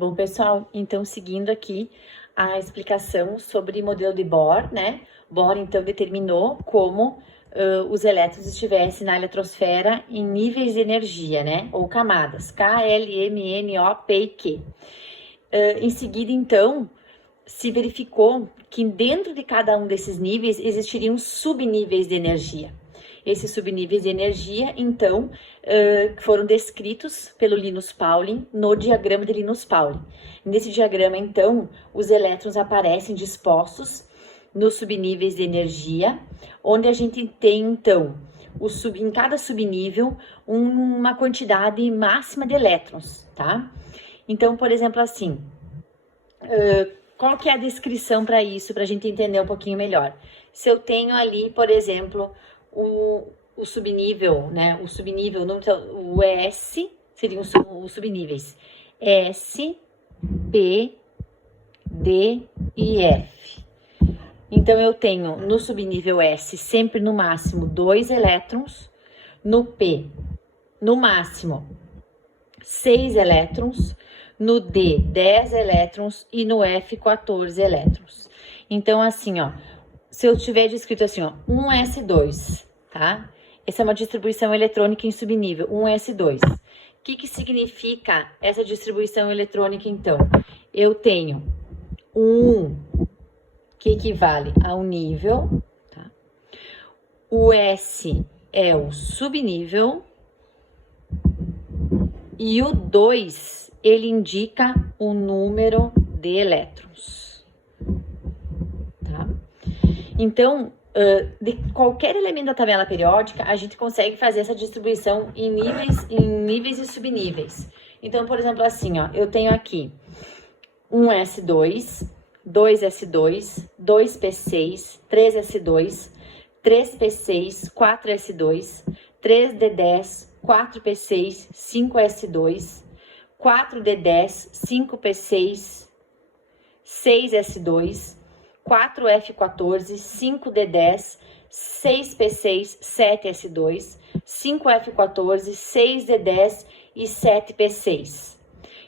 Bom, pessoal, então seguindo aqui a explicação sobre modelo de Bohr, né? Bohr, então, determinou como os elétrons estivessem na eletrosfera em níveis de energia, né? Ou camadas, K, L, M, N, O, P e Q. Em seguida, então, se verificou que dentro de cada um desses níveis existiriam subníveis de energia. Esses subníveis de energia, então, foram descritos pelo Linus Pauling no diagrama de Linus Pauling. Nesse diagrama, então, os elétrons aparecem dispostos nos subníveis de energia, onde a gente tem, então, em cada subnível, uma quantidade máxima de elétrons, tá? Então, por exemplo, assim, qual que é a descrição para isso, para a gente entender um pouquinho melhor? Se eu tenho ali, por exemplo, o subnível, né? O S seriam os subníveis S, P, D e F. Então, eu tenho no subnível S sempre no máximo 2 elétrons, no P, no máximo 6 elétrons, no D, 10 elétrons e no F, 14 elétrons. Então, assim, ó, se eu tiver descrito assim, ó, 1s2, tá? Essa é uma distribuição eletrônica em subnível, 1s2. O que significa essa distribuição eletrônica, então? Eu tenho 1, que equivale ao nível, tá? O S é o subnível e o 2, ele indica o número de elétrons, tá? Então, de qualquer elemento da tabela periódica, a gente consegue fazer essa distribuição em níveis e subníveis. Então, por exemplo, assim, ó, eu tenho aqui 1s2, 2s2, 2p6, 3s2, 3p6, 4s2, 3d10, 4p6, 5s2, 4d10, 5p6, 6s2, 4f14, 5d10, 6p6, 7s2, 5f14, 6d10 e 7p6.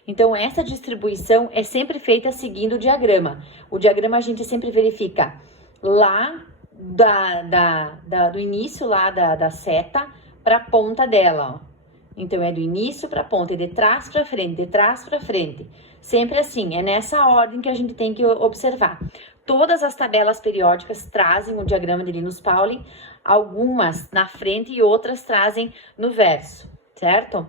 Então, essa distribuição é sempre feita seguindo o diagrama. O diagrama a gente sempre verifica lá do início lá da seta para a ponta dela, ó. Então, é do início para a ponta, é de trás para frente, de trás para frente. Sempre assim, é nessa ordem que a gente tem que observar. Todas as tabelas periódicas trazem o diagrama de Linus Pauling, algumas na frente e outras trazem no verso, certo?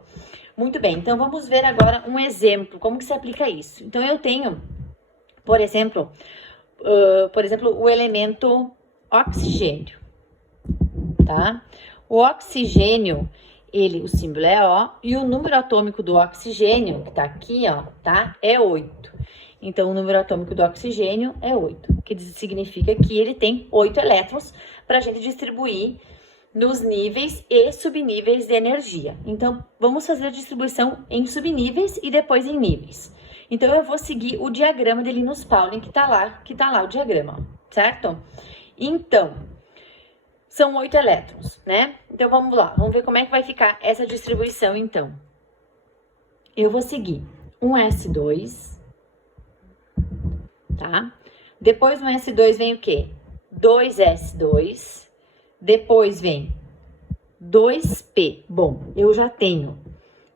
Muito bem, então vamos ver agora um exemplo, como que se aplica isso. Então, eu tenho, por exemplo, o elemento oxigênio, tá? O oxigênio, o símbolo é O, e o número atômico do oxigênio, que tá aqui, ó, tá? É 8. Então, o número atômico do oxigênio é 8, que significa que ele tem 8 elétrons para a gente distribuir nos níveis e subníveis de energia. Então, vamos fazer a distribuição em subníveis e depois em níveis. Então, eu vou seguir o diagrama de Linus Pauling, que tá lá o diagrama, certo? Então, são 8 elétrons, né? Então, vamos lá, vamos ver como é que vai ficar essa distribuição, então. Eu vou seguir 1s2, tá? Depois do S2 vem o quê? 2s2, depois vem 2p. Bom, eu já tenho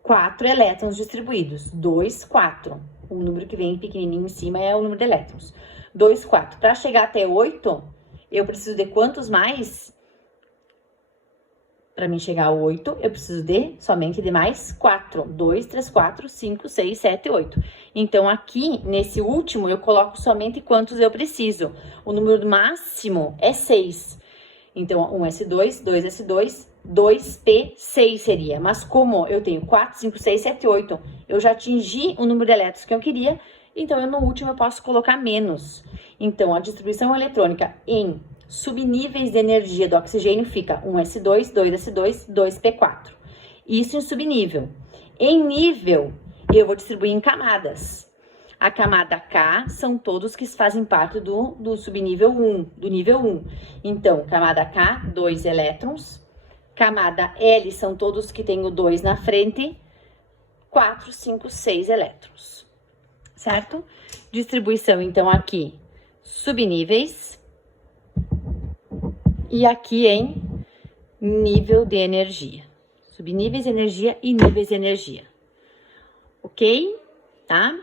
4 elétrons distribuídos, 2, 4. O número que vem pequenininho em cima é o número de elétrons. 2, 4. Para chegar até 8, eu preciso de quantos mais? Para mim chegar a 8, eu preciso somente de mais 4. 2, 3, 4, 5, 6, 7, 8. Então, aqui, nesse último, eu coloco somente quantos eu preciso. O número máximo é 6. Então, 1s2, 2s2, 2p6 seria. Mas como eu tenho 4, 5, 6, 7, 8, eu já atingi o número de elétrons que eu queria, então, no último eu posso colocar menos. Então, a distribuição eletrônica em subníveis de energia do oxigênio fica 1s2, 2s2, 2p4. Isso em subnível. Em nível, eu vou distribuir em camadas. A camada K são todos que fazem parte do subnível 1, do nível 1. Então, camada K, 2 elétrons. Camada L são todos que têm o 2 na frente, 4, 5, 6 elétrons. certo? Distribuição, então, aqui, subníveis. E aqui em nível de energia. Subníveis de energia e níveis de energia. Ok? Tá?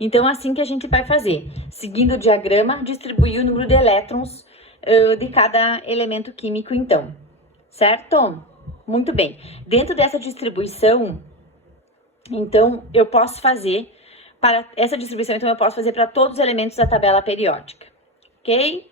Então, assim que a gente vai fazer. Seguindo o diagrama, distribuir o número de elétrons de cada elemento químico, então. Certo? Muito bem. Dentro dessa distribuição, então, eu posso fazer, para essa distribuição, então, eu posso fazer para todos os elementos da tabela periódica. Ok?